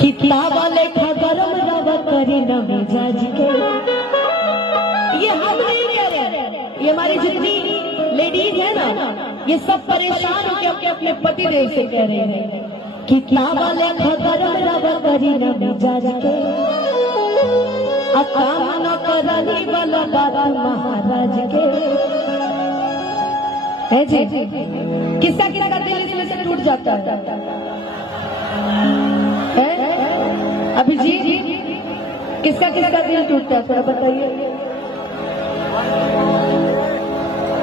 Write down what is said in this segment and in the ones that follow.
कितना वाले गरम रवा करी न मिजाज के। ये हम नहीं कह रहे, ये हमारी जितनी लेडीज है ना, ये सब परेशान होकर अपने अपने पति देव से कह रहे हैं कितना वाले गरम रवा करी न मिजाज के। काम न करनी वाला बाबा महाराज के है जी। किसका किसका दिल इसमें से टूट जाता है? अभी जी किसका किसका दिल टूटता है थोड़ा बताइए।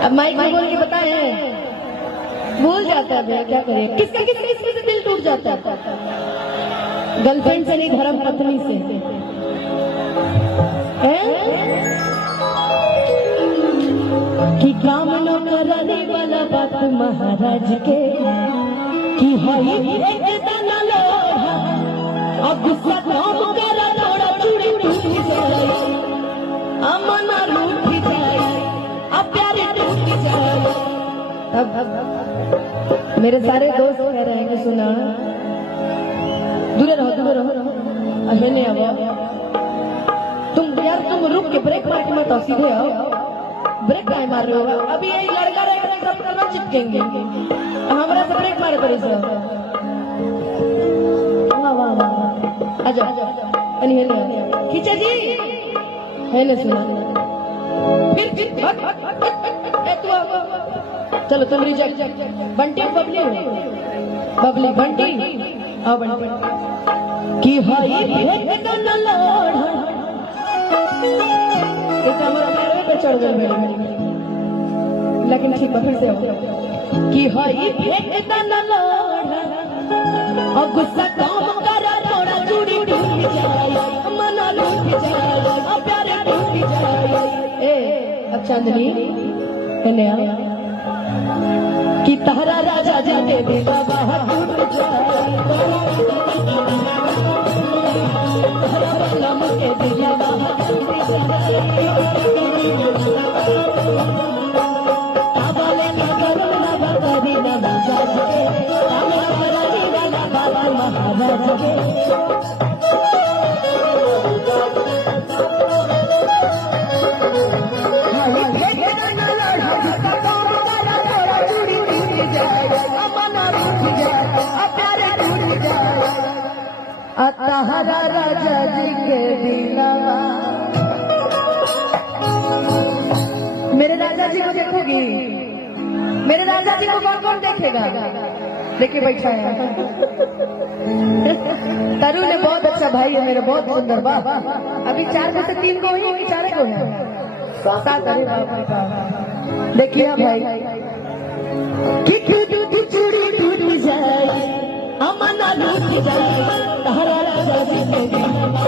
अब माइक में बोल के बताए, भूल जाता है भैया, क्या करिए। किसका किसका इसमें से दिल टूट जाता है? गर्लफ्रेंड से नहीं, धर्म पत्नी से कि काम न करने वाला बात महाराज के कि हई एक दाना लोढ़ा अब गुस्सा काम करा थोड़ा चूड़ी टूट जाए, अमना रूठ जाए, अब प्यारे टूट जाए। अब मेरे सारे दोस्त कह रहे हैं सुना दूर रहो अभी नहीं आओ तुम यार, तुम रुक के ब्रेक मार के मत आओ, सीधे आओ। ब्रेक काहे मार रहे हो? अभी ये लड़का रहेगा सब करना चिपकेंगे, हमारा से ब्रेक मारे पड़े सर। वाह वाह वाह, आजा अनी खींचा जी है ना सुना फिर चलो तुम रिजेक्ट। बंटी बबली हो, बबली बंटी आओ बंटी कि हई एक दाना लोढ़ा पे चढ़ गए लेकिन ठीक फिर से कि हई एक दाना लोढ़ा और गुस्सा काम करा थोड़ा चूड़ी टूट जाए, मना लूट जाए, और प्यारे टूट जाए। ए अब चांदनी है कि तारा राजा जी दे दे बाबा टूट जाए, मुझे दिया तारा राजा जी के दिलवा। मेरे राजा जी को देखोगी? मेरे राजा जी को कौन कौन देखेगा? देखिए बैठा है तरु ने, बहुत अच्छा भाई है मेरा, बहुत सुंदर। वाह, अभी 4 में से 3 को ही कि 4 को है? 7। देखिए भाई चूड़ी टूट जाए, अमना लूट जाए, तारा राजा जी के दिलवा।